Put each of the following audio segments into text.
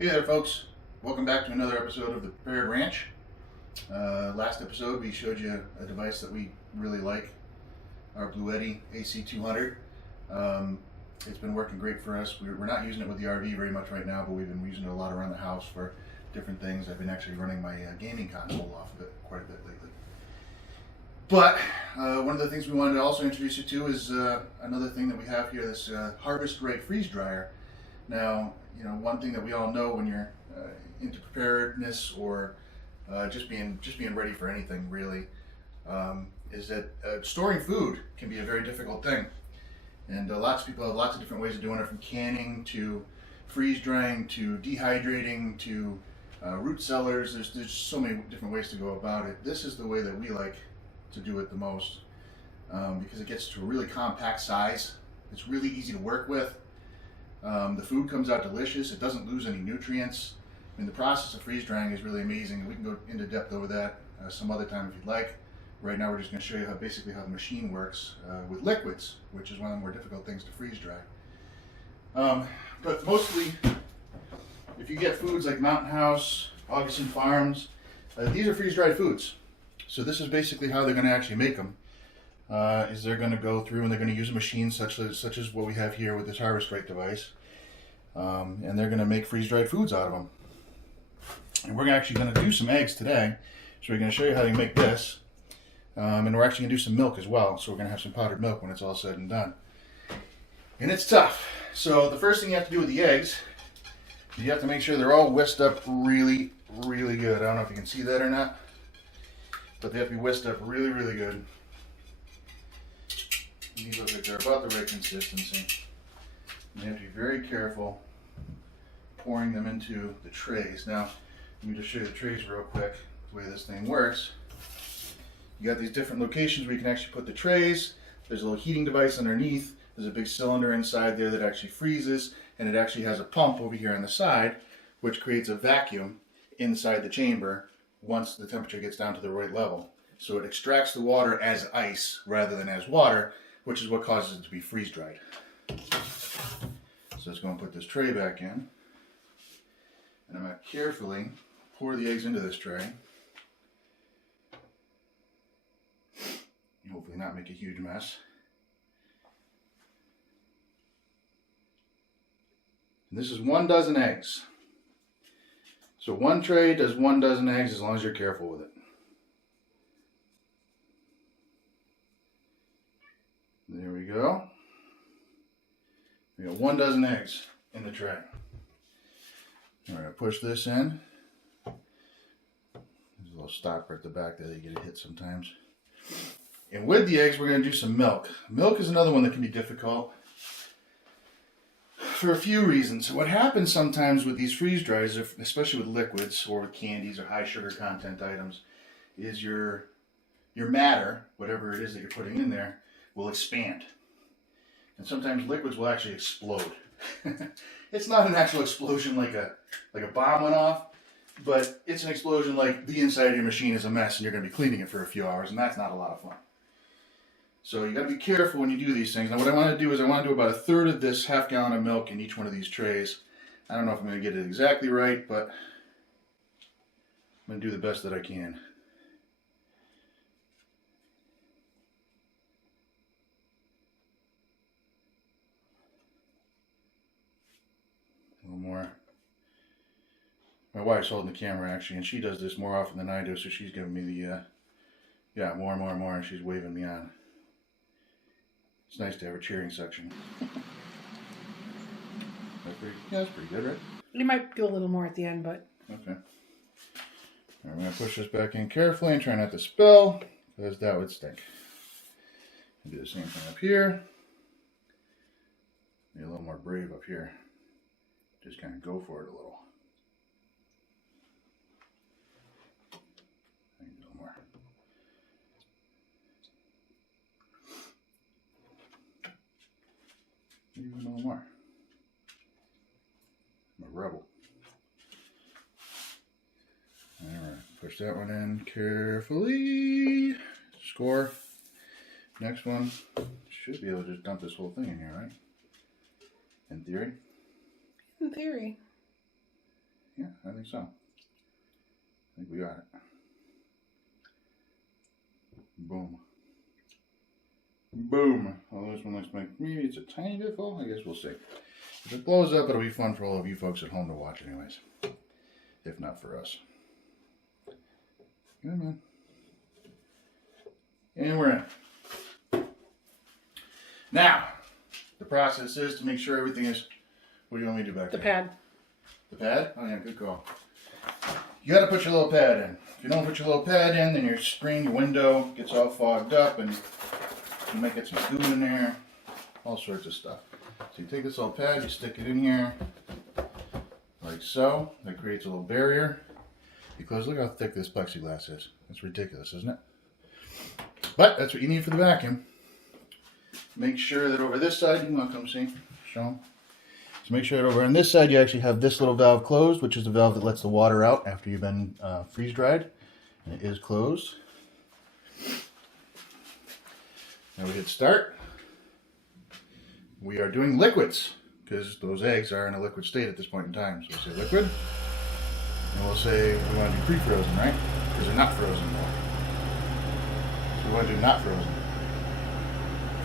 Hey there, folks. Welcome back to another episode of the Prepared Ranch. Last episode, we showed you a device that we really like, our Bluetti AC200. It's been working great for us. We're not using it with the RV very much right now, but we've been using it a lot around the house for different things. I've been actually running my gaming console off of it quite a bit lately. But one of the things we wanted to also introduce you to is another thing that we have here, this Harvest Right freeze dryer. Now, one thing that we all know when you're into preparedness or just being ready for anything really, is that storing food can be a very difficult thing, and lots of people have lots of different ways of doing it, from canning to freeze drying to dehydrating to root cellars. There's so many different ways to go about it. This is the way that we like to do it the most, because it gets to a really compact size. It's really easy to work with. The food comes out delicious. It doesn't lose any nutrients. I mean, the process of freeze drying is really amazing. We can go into depth over that some other time if you'd like. Right now, we're just going to show you basically how the machine works with liquids, which is one of the more difficult things to freeze dry. But mostly, if you get foods like Mountain House, Augustin Farms, these are freeze dried foods. So this is basically how they're going to actually make them. Is they're going to go through and they're going to use a machine such as what we have here with this Harvest Right device, and they're going to make freeze-dried foods out of them. And we're actually going to do some eggs today, so we're going to show you how to make this, and we're actually going to do some milk as well, so we're going to have some powdered milk when it's all said and done. And it's tough. So the first thing you have to do with the eggs, you have to make sure they're all whisked up really, really good. I don't know if you can see that or not, but they have to be whisked up really, really good. These look like they're about the right consistency. And you have to be very careful pouring them into the trays. Now, let me just show you the trays real quick, the way this thing works. You got these different locations where you can actually put the trays. There's a little heating device underneath. There's a big cylinder inside there that actually freezes, and it actually has a pump over here on the side, which creates a vacuum inside the chamber once the temperature gets down to the right level. So it extracts the water as ice rather than as water, which is what causes it to be freeze dried. So let's go and put this tray back in. And I'm going to carefully pour the eggs into this tray. And hopefully not make a huge mess. And this is 1 dozen eggs. So one tray does 1 dozen eggs as long as you're careful with it. There we go. We got 1 dozen eggs in the tray. We're going to push this in. There's a little stopper at the back that you get a hit sometimes. And with the eggs, we're going to do some milk. Milk is another one that can be difficult for a few reasons. What happens sometimes with these freeze dries, especially with liquids or with candies or high sugar content items, is your matter, whatever it is that you're putting in there, will expand. And sometimes liquids will actually explode. It's not an actual explosion like a bomb went off, but it's an explosion like the inside of your machine is a mess and you're going to be cleaning it for a few hours, and that's not a lot of fun. So you got to be careful when you do these things. Now what I want to do is I want to do about 1/3 of this ½ gallon of milk in each one of these trays. I don't know if I'm going to get it exactly right, but I'm going to do the best that I can. A little more. My wife's holding the camera actually, and she does this more often than I do, so she's giving me the, more, and she's waving me on. It's nice to have a cheering section. That's pretty good, right? You might do a little more at the end, but... Okay. Right, I'm going to push this back in carefully and try not to spill, because that would stink. I'll do the same thing up here. Be a little more brave up here. Just kind of go for it a little. A little more. Even a little more. I'm a rebel. Alright, push that one in carefully. Score. Next one. Should be able to just dump this whole thing in here, right? In theory. In theory. Yeah, I think so. I think we got it. Boom. Boom. Oh, this one looks like maybe it's a tiny bit full. I guess we'll see. If it blows up, it'll be fun for all of you folks at home to watch anyways. If not for us. Good, man. And we're in. Now, the process is to make sure everything is... What do you want me to do back The there? pad. The pad? Oh yeah, good call. You got to put your little pad in. If you don't put your little pad in, then your screen, your window gets all fogged up and you might get some goo in there. All sorts of stuff. So you take this little pad, you stick it in here like so. That creates a little barrier. Because look how thick this plexiglass is. It's ridiculous, isn't it? But that's what you need for the vacuum. Make sure that over this side, you want to come see, show them. So make sure that over on this side you actually have this little valve closed, which is the valve that lets the water out after you've been freeze dried. And it is closed. Now we hit start. We are doing liquids because those eggs are in a liquid state at this point in time. So we'll say liquid. And we'll say we want to do pre-frozen, right? Because they're not frozen anymore. So we want to do not frozen.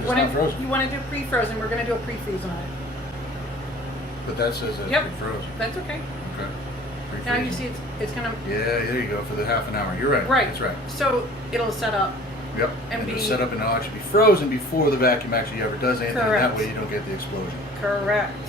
It's not frozen. You want to do pre-frozen. We're going to do a pre-freeze on it. But that says that Yep. it's frozen. That's okay. Okay. Now you see it's going to... Yeah, there you go, for the half an hour. You're right. Right. That's right. So it'll set up. Yep. And it'll set up and it'll actually be frozen before the vacuum actually ever does anything. Correct. And that way you don't get the explosion. Correct.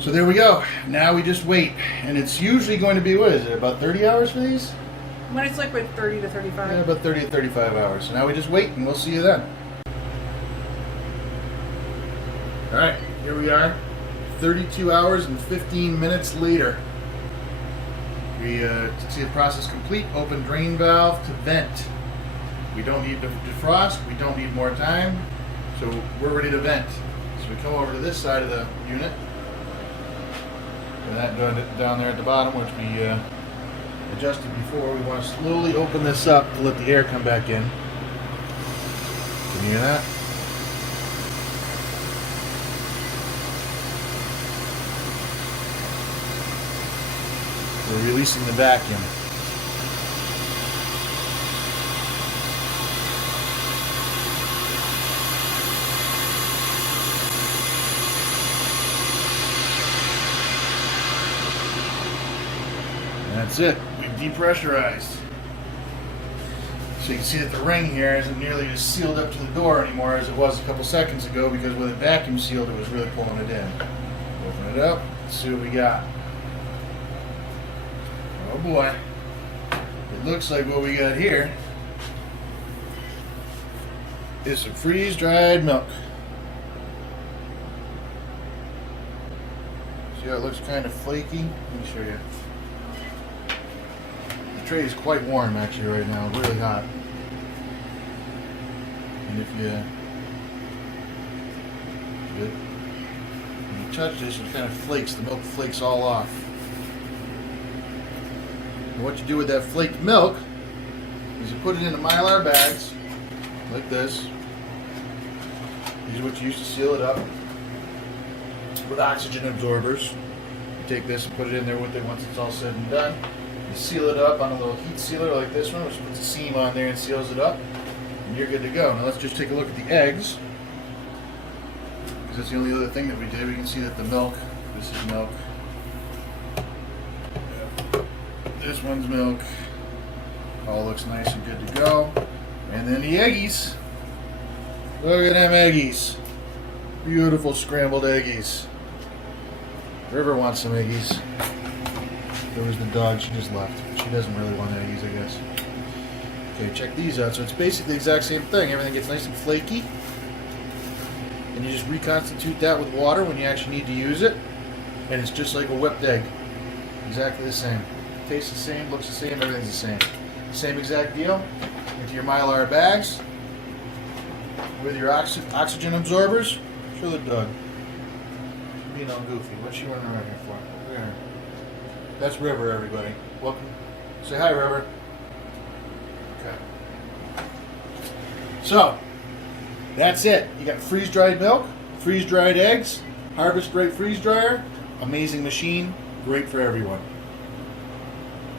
So there we go. Now we just wait. And it's usually going to be, what is it, about 30 hours for these? When it's liquid, 30 to 35. Yeah, about 30 to 35 hours. So now we just wait and we'll see you then. Alright, here we are. 32 hours and 15 minutes later. We see the process complete. Open drain valve to vent. We don't need to defrost. We don't need more time. So we're ready to vent. So we come over to this side of the unit. And that down there at the bottom, which we adjusted before. We want to slowly open this up to let the air come back in. Can you hear that? We're releasing the vacuum. And that's it. We've depressurized. So you can see that the ring here isn't nearly as sealed up to the door anymore as it was a couple seconds ago, because with it vacuum sealed, it was really pulling it in. Open it up. Let's see what we got. Oh boy, it looks like what we got here is some freeze-dried milk. See how it looks kind of flaky? Let me show you. The tray is quite warm actually right now, really hot. And if you touch this, it kind of flakes, the milk flakes all off. And what you do with that flaked milk is you put it into Mylar bags, like this. These are what you use to seal it up with oxygen absorbers. You take this and put it in there with it once it's all said and done. You seal it up on a little heat sealer like this one, which puts a seam on there and seals it up. And you're good to go. Now let's just take a look at the eggs. Because that's the only other thing that we did. We can see that the milk, this is milk. This one's milk. All looks nice and good to go. And then the eggies. Look at them eggies. Beautiful scrambled eggies. River wants some eggies. There was the dog, she just left. She doesn't really want eggies, I guess. Okay, check these out. So it's basically the exact same thing. Everything gets nice and flaky. And you just reconstitute that with water when you actually need to use it. And it's just like a whipped egg. Exactly the same. Tastes the same, looks the same, everything's the same. Same exact deal. Into your Mylar bags. With your oxygen absorbers. Show the dog. She's being all goofy. What's she running around here for? Look at her. That's River, everybody. Welcome. Say hi, River. Okay. So, that's it. You got freeze-dried milk, freeze-dried eggs, Harvest Great Freeze Dryer, amazing machine, great for everyone.